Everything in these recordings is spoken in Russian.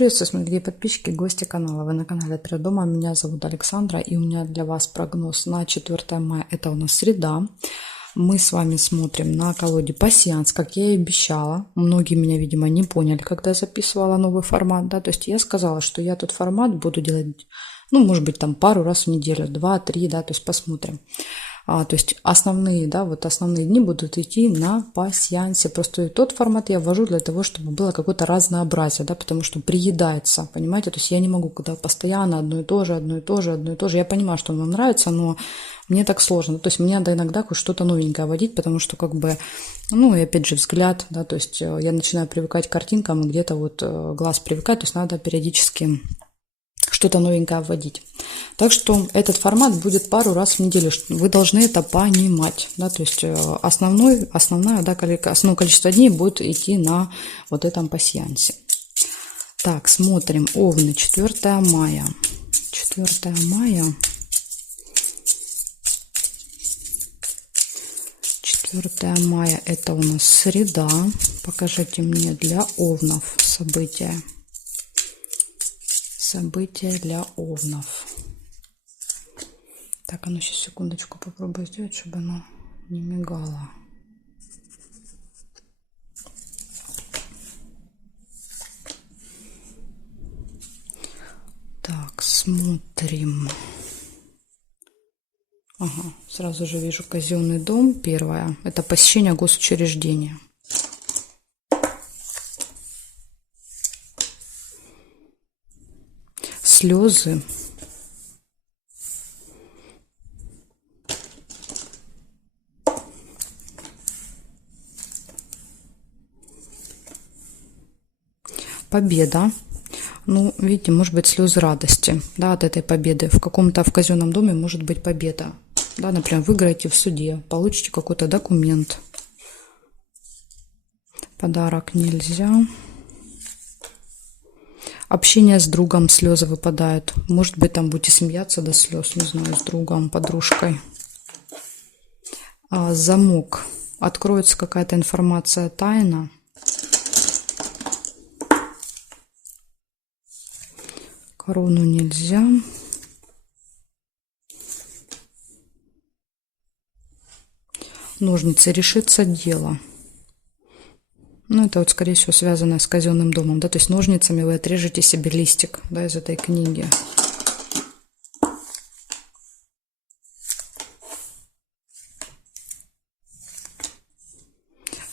Приветствую, мои дорогие подписчики, гости канала. Вы на канале Три дома. Меня зовут Александра, и у меня для вас прогноз на 4 мая. Это у нас среда. Мы с вами смотрим на колоде пассианс, как я и обещала. Многие меня, видимо, не поняли, когда я записывала новый формат. Да? То есть я сказала, что я тут формат буду делать, ну, может быть, там пару раз в неделю, 2-3, да, то есть посмотрим. То есть основные, да, вот основные дни будут идти на пассиансе. Просто и тот формат я ввожу для того, чтобы было какое-то разнообразие, да, потому что приедается, понимаете? То есть я не могу, когда постоянно одно и то же, одно и то же, одно и то же. Я понимаю, что вам нравится, но мне так сложно. То есть мне надо иногда хоть что-то новенькое вводить, потому что как бы, ну, и опять же взгляд, да, то есть я начинаю привыкать к картинкам, и где-то вот глаз привыкает, то есть надо периодически что-то новенькое вводить. Так что этот формат будет пару раз в неделю. Вы должны это понимать. Да? То есть основное количество дней будет идти на вот этом пассиансе. Так, смотрим. Овны, 4 мая. 4 мая. 4 мая это у нас среда. Покажите мне для овнов события. События для овнов. Так, а ну сейчас секундочку попробую сделать, чтобы оно не мигало. Так, смотрим. Ага, сразу же вижу казенный дом. Первое. Это посещение госучреждения. Слезы. Победа. Ну, видите, может быть слезы радости, да, от этой победы. В каком-то в казенном доме может быть победа. Да, например, выиграете в суде, получите какой-то документ. Подарок нельзя. Общение с другом, слезы выпадают. Может быть, там будете смеяться до слез, не знаю, с другом, подружкой. Замок. Откроется какая-то информация, тайна. Корону нельзя. Ножницы. Решится дело. Ну, это вот, скорее всего, связано с казенным домом, да, то есть ножницами вы отрежете себе листик, да, из этой книги.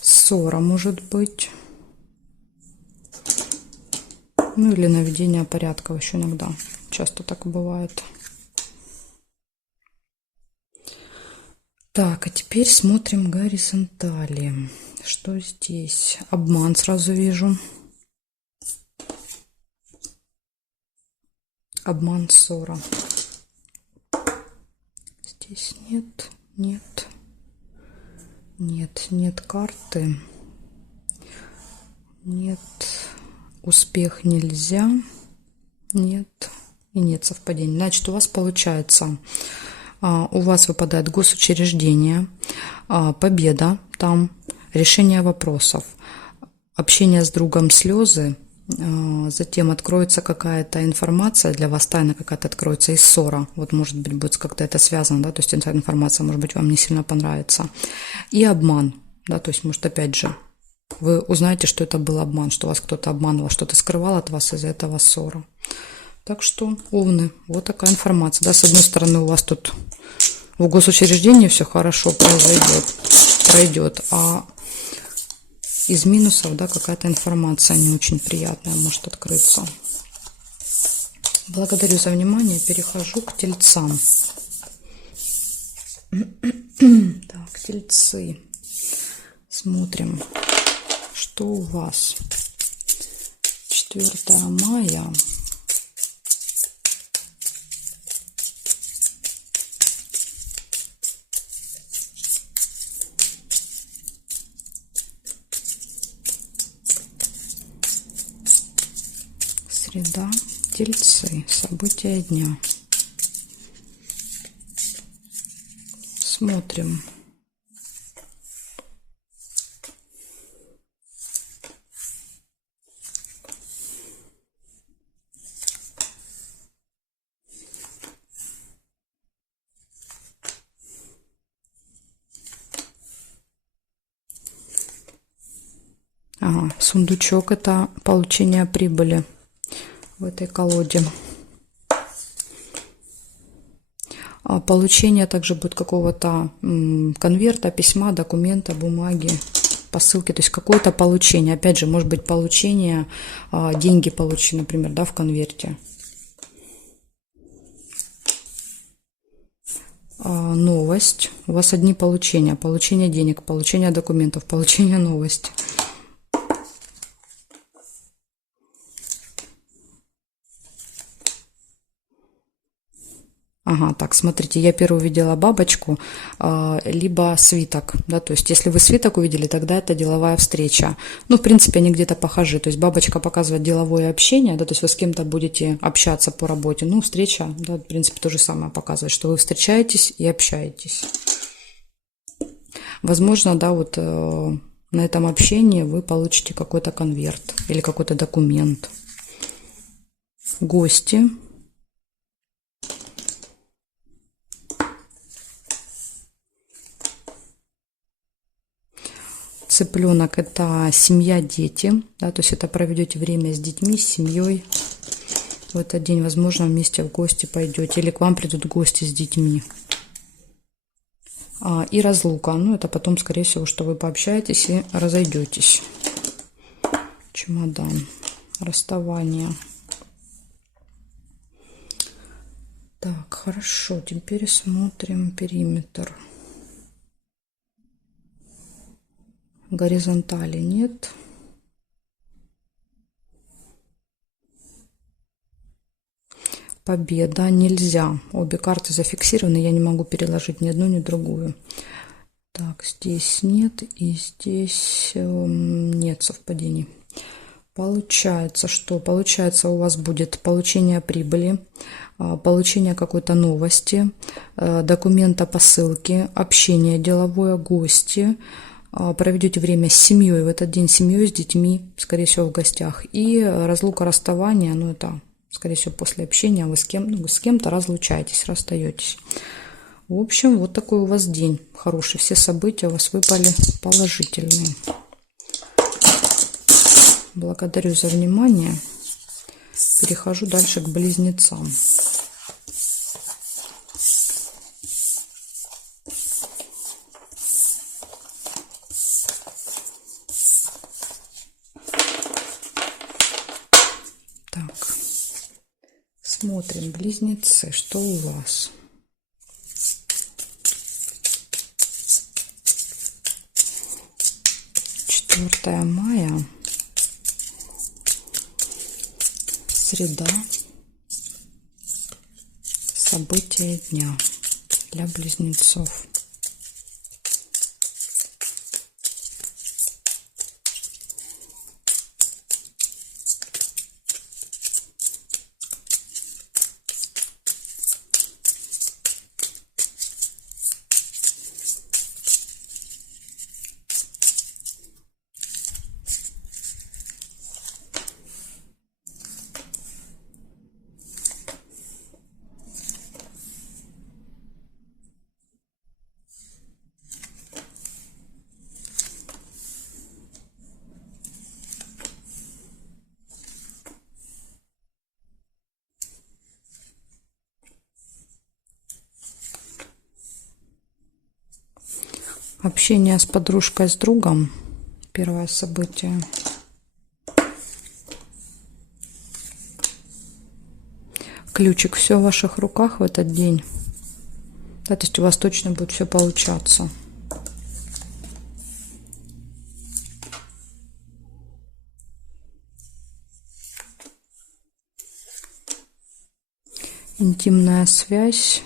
Ссора может быть. Ну, или наведение порядка еще иногда. Часто так бывает. Так, а теперь смотрим горизонтали. Что здесь? Обман сразу вижу. Обман, ссора. Здесь нет, нет, нет, нет карты. Нет, успех нельзя. Нет, и нет совпадений. Значит, у вас получается, у вас выпадает госучреждение, победа там, решение вопросов, общение с другом, слезы, затем откроется какая-то информация, для вас тайна какая-то откроется, и ссора. Вот, может быть, будет как-то это связано, да, то есть эта информация, может быть, вам не сильно понравится. И обман, да, то есть, может, опять же, вы узнаете, что это был обман, что вас кто-то обманывал, что-то скрывал от вас, из-за этого ссора. Так что, овны, вот такая информация, да, с одной стороны, у вас тут в госучреждении все хорошо пройдет, а из минусов, да, какая-то информация не очень приятная может открыться. Благодарю за внимание. Перехожу к тельцам. Так, тельцы. Смотрим, что у вас. 4 мая. Среда, тельцы, события дня. Смотрим. Ага, сундучок — это получение прибыли в этой колоде. Получение также будет какого-то конверта, письма, документа, бумаги, посылки, то есть какое-то получение. Опять же, может быть получение, деньги получены, например, да, в конверте. Новость. У вас одни получения. Получение денег, получение документов, получение новости. Ага, так, смотрите, я первую увидела бабочку, либо свиток, да, то есть если вы свиток увидели, тогда это деловая встреча. Ну, в принципе, они где-то похожи, то есть бабочка показывает деловое общение, да, то есть вы с кем-то будете общаться по работе, ну, встреча, да, в принципе, то же самое показывает, что вы встречаетесь и общаетесь. Возможно, да, вот на этом общении вы получите какой-то конверт или какой-то документ. Гости. Цыпленок — это семья, дети, да, то есть это проведете время с детьми, с семьей. В этот день, возможно, вместе в гости пойдете или к вам придут гости с детьми. И разлука, ну это потом, скорее всего, что вы пообщаетесь и разойдетесь. Чемодан, расставание. Так, хорошо, теперь смотрим периметр. Горизонтали нет. Победа нельзя. Обе карты зафиксированы, я не могу переложить ни одну, ни другую. Так, здесь нет и здесь нет совпадений. Получается, что? Получается, у вас будет получение прибыли, получение какой-то новости, документа, посылки, общение деловое, гости. Проведете время с семьей, в этот день с семьей, с детьми, скорее всего, в гостях. И разлука, расставание, ну это, скорее всего, после общения вы с кем-то разлучаетесь, расстаетесь. В общем, вот такой у вас день хороший. Все события у вас выпали положительные. Благодарю за внимание. Перехожу дальше к близнецам. Так, смотрим, близнецы, что у вас? Четвертое мая. Среда. События дня для близнецов. Общение с подружкой, с другом. Первое событие. Ключик. Все в ваших руках в этот день. Да, то есть у вас точно будет все получаться. Интимная связь.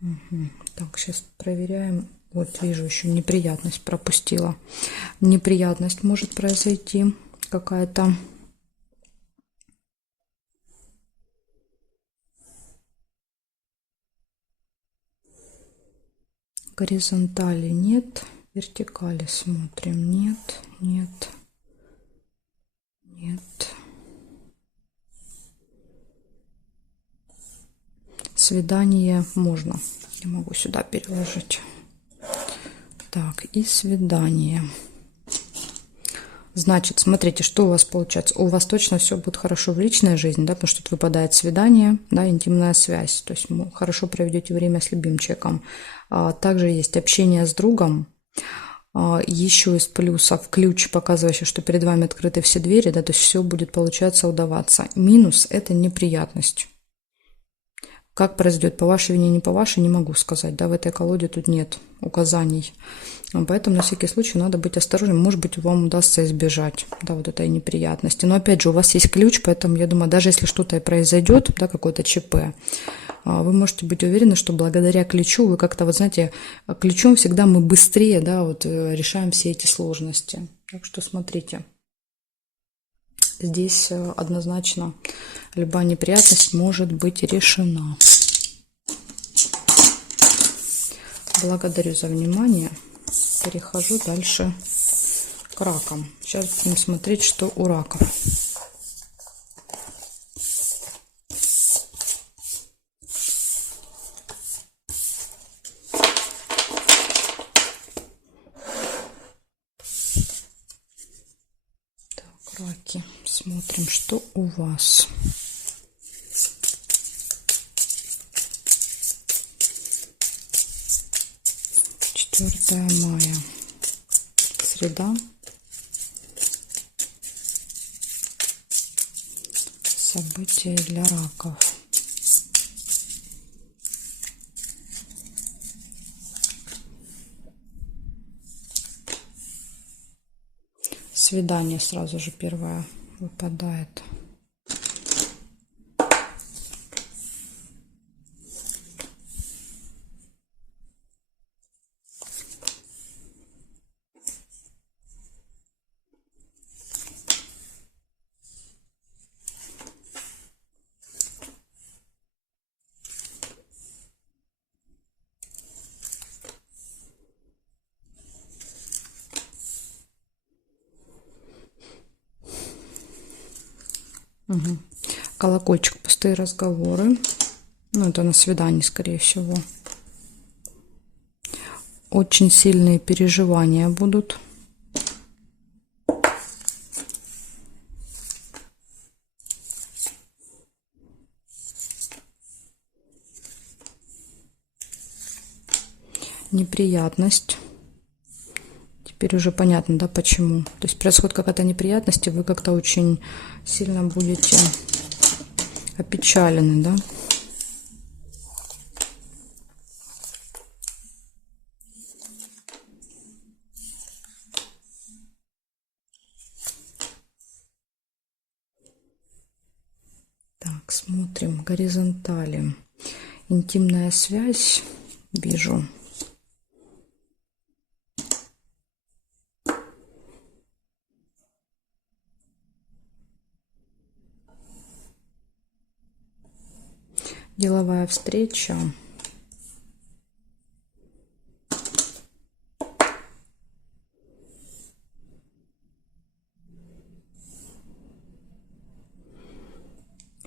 Угу. Так, сейчас проверяем. Вот вижу, еще неприятность пропустила. Неприятность может произойти какая-то. Горизонтали нет, вертикали смотрим. Нет, нет, нет. Свидание можно. Я могу сюда переложить. Так, и свидание. Значит, смотрите, что у вас получается. У вас точно все будет хорошо в личной жизни, да, потому что тут выпадает свидание, да, интимная связь. То есть хорошо проведете время с любимым человеком. Также есть общение с другом. Еще из плюсов ключ, показывающий, что перед вами открыты все двери, да, то есть все будет получаться, удаваться. Минус – это неприятность. Как произойдет, по вашей вине, не по вашей, не могу сказать. Да, в этой колоде тут нет указаний. Поэтому на всякий случай надо быть осторожным. Может быть, вам удастся избежать, да, вот этой неприятности. Но опять же, у вас есть ключ, поэтому я думаю, даже если что-то и произойдет, да, какое-то ЧП, вы можете быть уверены, что благодаря ключу вы как-то, вот знаете, ключом всегда мы быстрее, да, вот решаем все эти сложности. Так что смотрите. Здесь однозначно любая неприятность может быть решена. Благодарю за внимание. Перехожу дальше к ракам. Сейчас будем смотреть, что у раков. Так, раки. Смотрим, что у вас. Мая. Среда. События для раков. Свидание сразу же первое выпадает. Угу. Колокольчик, пустые разговоры. Ну, это на свидании, скорее всего. Очень сильные переживания будут. Неприятность. Теперь уже понятно, да, почему. То есть происходит какая-то неприятность, и вы как-то очень сильно будете опечалены, да. Так, смотрим. Горизонтали. Интимная связь. Вижу. Деловая встреча.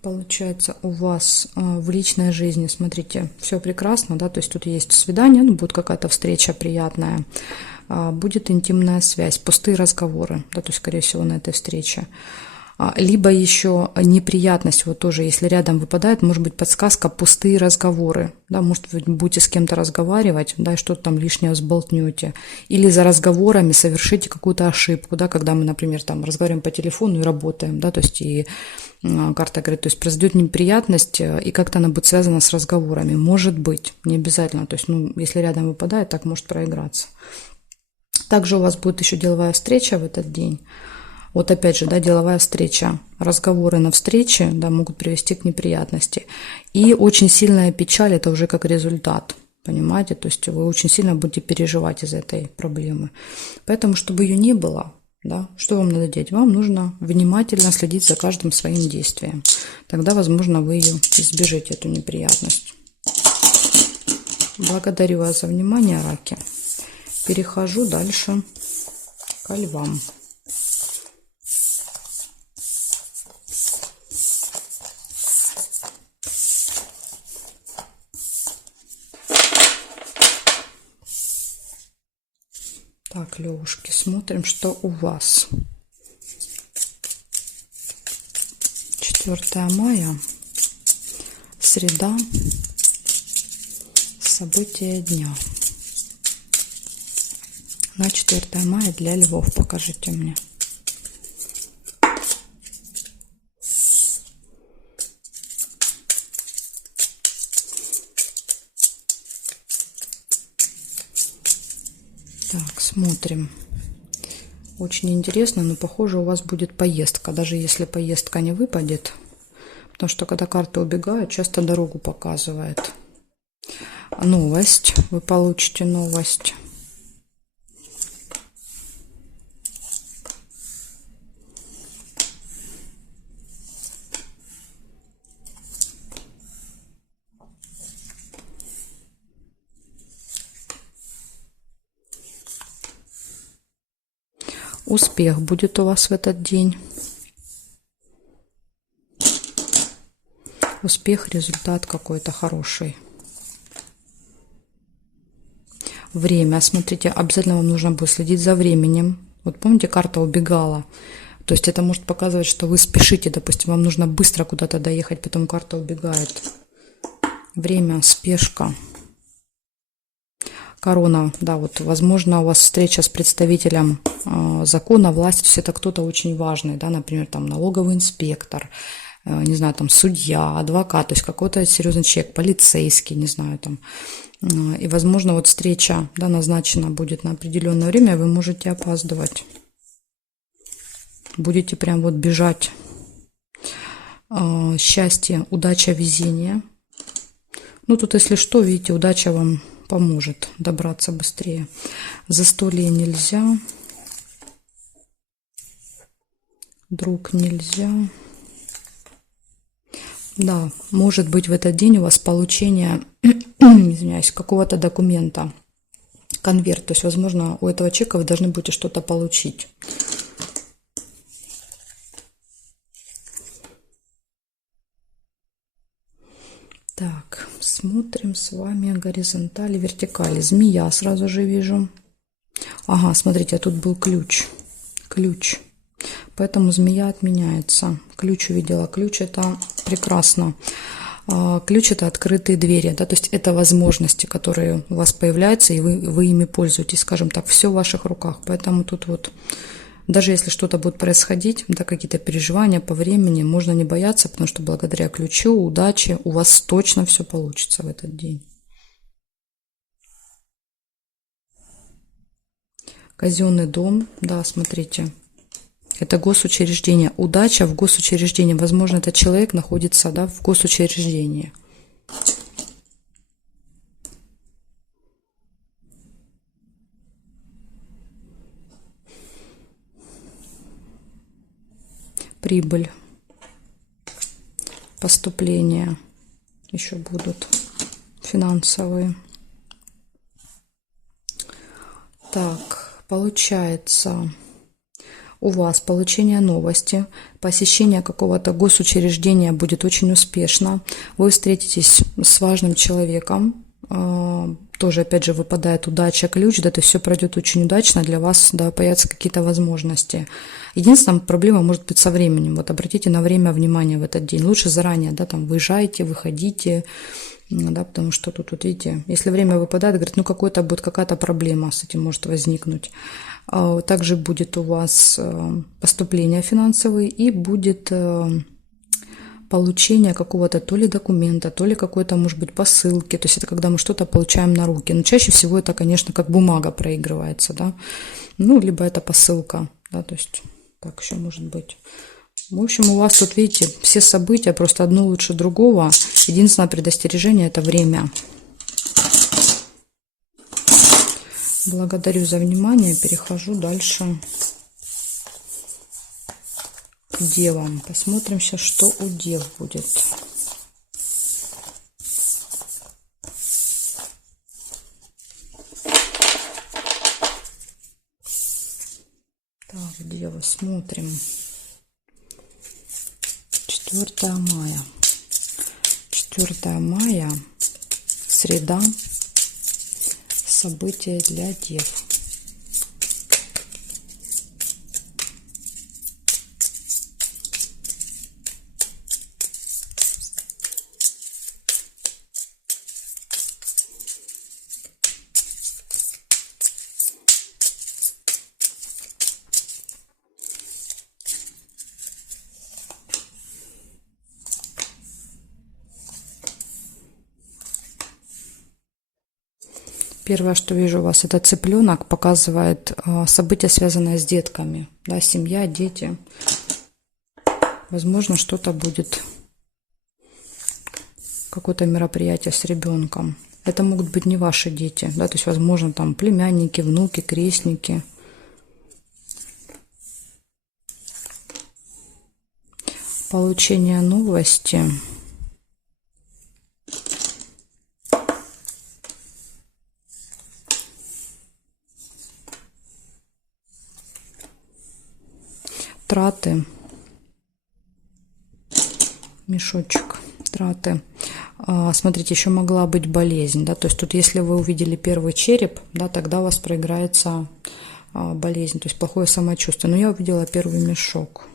Получается, у вас в личной жизни, смотрите, все прекрасно, да, то есть тут есть свидание, ну, будет какая-то встреча приятная, будет интимная связь, пустые разговоры, да, то есть, скорее всего, на этой встрече. Либо еще неприятность, вот тоже, если рядом выпадает, может быть подсказка пустые разговоры, да, может вы будете с кем-то разговаривать, да, и что-то там лишнее сболтнете, или за разговорами совершите какую-то ошибку, да, когда мы, например, там разговариваем по телефону и работаем, да, то есть и карта говорит, то есть произойдет неприятность, и как-то она будет связана с разговорами, может быть, не обязательно, то есть, ну, если рядом выпадает, так может проиграться. Также у вас будет еще деловая встреча в этот день. Вот опять же, да, деловая встреча, разговоры на встрече, да, могут привести к неприятности. И очень сильная печаль – это уже как результат, понимаете? То есть вы очень сильно будете переживать из-за этой проблемы. Поэтому, чтобы ее не было, да, что вам надо делать? Вам нужно внимательно следить за каждым своим действием. Тогда, возможно, вы ее избежите, эту неприятность. Благодарю вас за внимание, раки. Перехожу дальше ко львам. Так, левушки, смотрим, что у вас. 4 мая, среда, события дня. На 4 мая для львов покажите мне. Так, смотрим. Очень интересно, но похоже у вас будет поездка, даже если поездка не выпадет. Потому что когда карты убегают, часто дорогу показывает. Новость. Вы получите новость. Успех будет у вас в этот день. Успех, результат какой-то хороший. Время. Смотрите, обязательно вам нужно будет следить за временем. Вот помните, карта убегала. То есть это может показывать, что вы спешите. Допустим, вам нужно быстро куда-то доехать, потом карта убегает. Время, спешка. Корона, да, вот, возможно, у вас встреча с представителем закона, власти, то есть это кто-то очень важный, да, например, там налоговый инспектор, не знаю, там судья, адвокат, то есть какой-то серьезный человек, полицейский, не знаю, там. И, возможно, вот встреча, да, назначена будет на определенное время, вы можете опаздывать. Будете прям вот бежать. Счастье, удача, везение. Ну, тут, если что, видите, удача вам поможет добраться быстрее. Застолье нельзя. Друг нельзя. Да, может быть в этот день у вас получение, извиняюсь, какого-то документа, конверт. То есть, возможно, у этого человека вы должны будете что-то получить. Так, смотрим с вами горизонтали, вертикали. Змея сразу же вижу. Ага, смотрите, тут был ключ. Ключ. Поэтому змея отменяется. Ключ увидела. Ключ — это прекрасно. Ключ — это открытые двери. Да? То есть это возможности, которые у вас появляются, и вы ими пользуетесь. Скажем так, все в ваших руках. Поэтому тут вот, даже если что-то будет происходить, да, какие-то переживания по времени, можно не бояться, потому что благодаря ключу, удаче, у вас точно все получится в этот день. Казенный дом, да, смотрите. Это госучреждение. Удача в госучреждении. Возможно, этот человек находится, да, в госучреждении. Прибыль. Поступления еще будут финансовые. Так, получается, у вас получение новости, посещение какого-то госучреждения будет очень успешно. Вы встретитесь с важным человеком. Тоже, опять же, выпадает удача, ключ, да, то есть все пройдет очень удачно, для вас, да, появятся какие-то возможности. Единственная проблема может быть со временем. Вот обратите на время внимание в этот день. Лучше заранее, да, там выезжайте, выходите, да, потому что тут, вот видите, если время выпадает, говорит, ну какая-то проблема с этим может возникнуть. Также будет у вас поступление финансовое и будет получение какого-то то ли документа, то ли какой-то, может быть, посылки. То есть это когда мы что-то получаем на руки. Но чаще всего это, конечно, как бумага проигрывается, да. Ну, либо это посылка, да, то есть так еще может быть. В общем, у вас тут, видите, все события, просто одно лучше другого. Единственное предостережение – это время. Благодарю за внимание. Перехожу дальше к девам. Посмотрим сейчас, что у дев будет. Дева. Смотрим. 4 мая. 4 мая. Среда. События для Дев. Первое, что вижу у вас, это цыпленок, показывает события, связанные с детками. Да, семья, дети. Возможно, что-то будет, какое-то мероприятие с ребенком. Это могут быть не ваши дети, да, то есть, возможно, там племянники, внуки, крестники. Получение новости. Траты. Мешочек. Траты. Смотрите, еще могла быть болезнь, да, то есть тут, если вы увидели первый череп, да, тогда у вас проиграется болезнь, то есть плохое самочувствие. Но я увидела первый мешок.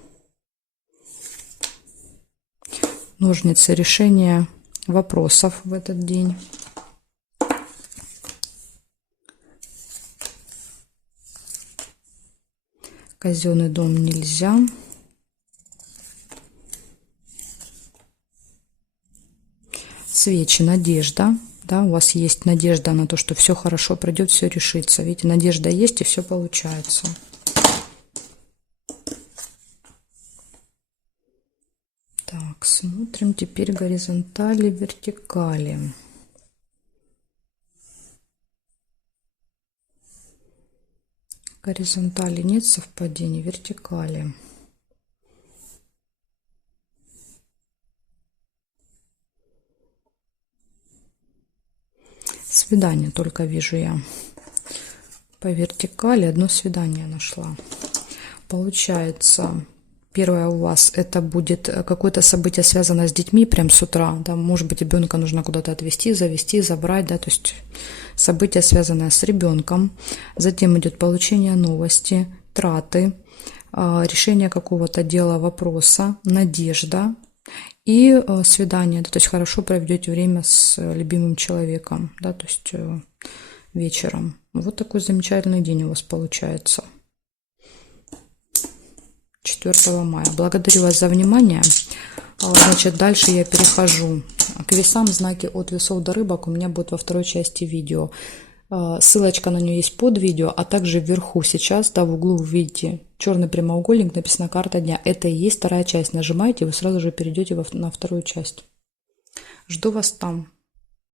Ножницы. Решение вопросов в этот день. Казенный дом нельзя. Свечи. Надежда. Да, у вас есть надежда на то, что все хорошо пройдет, все решится. Видите, надежда есть и все получается. Так, смотрим теперь горизонтали, вертикали. Горизонтали нет совпадений, вертикали. Свидание только вижу я. По вертикали одно свидание нашла. Получается, первое у вас это будет какое-то событие, связанное с детьми, прям с утра. Да, может быть, ребенка нужно куда-то отвезти, завести, забрать, да, то есть событие, связанное с ребенком. Затем идет получение новости, траты, решение какого-то дела, вопроса, надежда и свидание. Да, то есть хорошо проведете время с любимым человеком, да, то есть вечером. Вот такой замечательный день у вас получается. 4 мая. Благодарю вас за внимание. Значит, дальше я перехожу к весам. Знаки от весов до рыбок у меня будет во второй части видео. Ссылочка на нее есть под видео, а также вверху сейчас, да, в углу вы видите черный прямоугольник, написано «Карта дня». Это и есть вторая часть. Нажимаете, вы сразу же перейдете на вторую часть. Жду вас там.